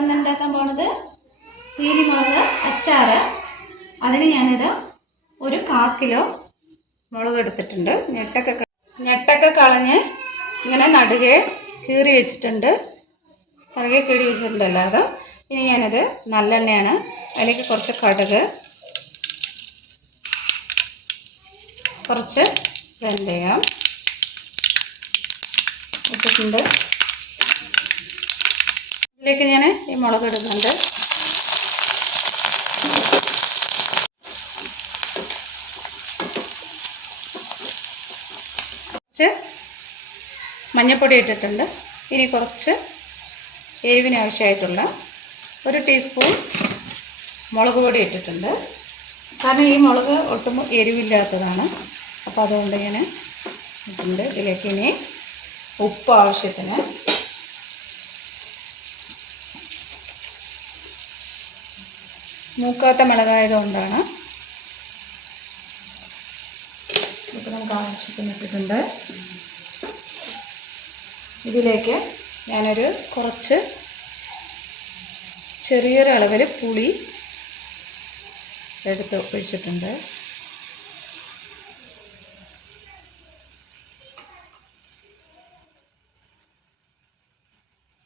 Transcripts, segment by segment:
നമ്മളിന്ന് ഉണ്ടാക്കാൻ പോണത്? ചീനിമുളക് അച്ചാറ്. അതിന് ഞാനിത് ഒരു കാ കിലോ മുളക് എടുത്തിട്ടുണ്ട്. ഞെട്ടൊക്കെ ഞെട്ടൊക്കെ കളഞ്ഞ് ഇങ്ങനെ നടുകെ കീറി വെച്ചിട്ടുണ്ട്. പിറകെ കീറി വെച്ചിട്ടുണ്ട് അല്ലാതെ ഇനി ഞാനത് നല്ലെണ്ണയാണ്. അതിലേക്ക് കുറച്ച് കടുക് കുറച്ച് വെന്തയം ഇട്ടിട്ടുണ്ട്. ഇതിലേക്ക് ഞാൻ ഈ മുളക് ഇടുന്നുണ്ട്. കുറച്ച് മഞ്ഞൾപ്പൊടി ഇട്ടിട്ടുണ്ട്. ഇനി കുറച്ച് എരിവിന് ആവശ്യമായിട്ടുള്ള ഒരു ടീസ്പൂൺ മുളക് പൊടി ഇട്ടിട്ടുണ്ട്. കാരണം ഈ മുളക് ഒട്ടും എരിവില്ലാത്തതാണ്. അപ്പോൾ അതുകൊണ്ട് ഞാൻ ഇട്ടിട്ടുണ്ട്. ഇതിലേക്ക് ഇനി ഉപ്പ് ആവശ്യത്തിന് മൂക്കാത്ത മുളകായത് കൊണ്ടാണ് ഇപ്പം നമുക്ക് ആവശ്യത്തിന് ഇട്ടിട്ടുണ്ട്. ഇതിലേക്ക് ഞാനൊരു കുറച്ച് ചെറിയൊരു അളവിൽ പുളി എടുത്ത് ഒഴിച്ചിട്ടുണ്ട്.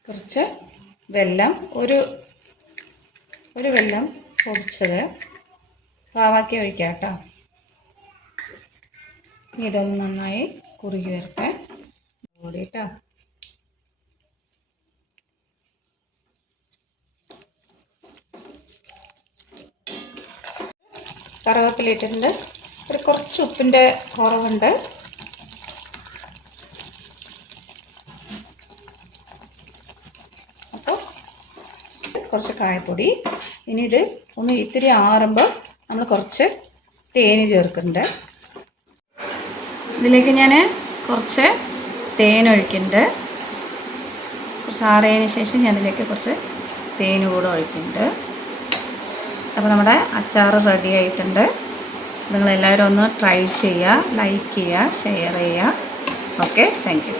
കുറച്ച് വെല്ലം ഒരു ഒരു വെല്ലം പൊടിച്ചത്. പാവാക്കി ഒഴിക്കാം കേട്ടോ. ഇതൊന്ന് നന്നായി കുറുകി വരട്ടെ. കൂടി കേട്ടോ. കറിവേപ്പില ഇട്ടിട്ടുണ്ട്. ഒരു കുറച്ച് ഉപ്പിന്റെ കുറവുണ്ട് അപ്പോൾ കുറച്ച് കായപ്പൊടി. ഇനി ഇത് ഒന്ന് ഇത്തിരി ആറുമ്പോൾ നമ്മൾ കുറച്ച് തേന് ചേർക്കുന്നുണ്ട്. ഇതിലേക്ക് ഞാൻ കുറച്ച് തേൻ ഒഴിക്കുന്നുണ്ട്. കുറച്ച് ആറിയതിന് ശേഷം ഞാൻ ഇതിലേക്ക് കുറച്ച് തേൻ കൂടെ ഒഴിക്കുന്നുണ്ട്. അപ്പോൾ നമ്മുടെ അച്ചാർ റെഡി ആയിട്ടുണ്ട്. നിങ്ങളെല്ലാവരും ഒന്ന് ട്രൈ ചെയ്യുക ലൈക്ക് ചെയ്യുക ഷെയർ ചെയ്യുക. Okay thank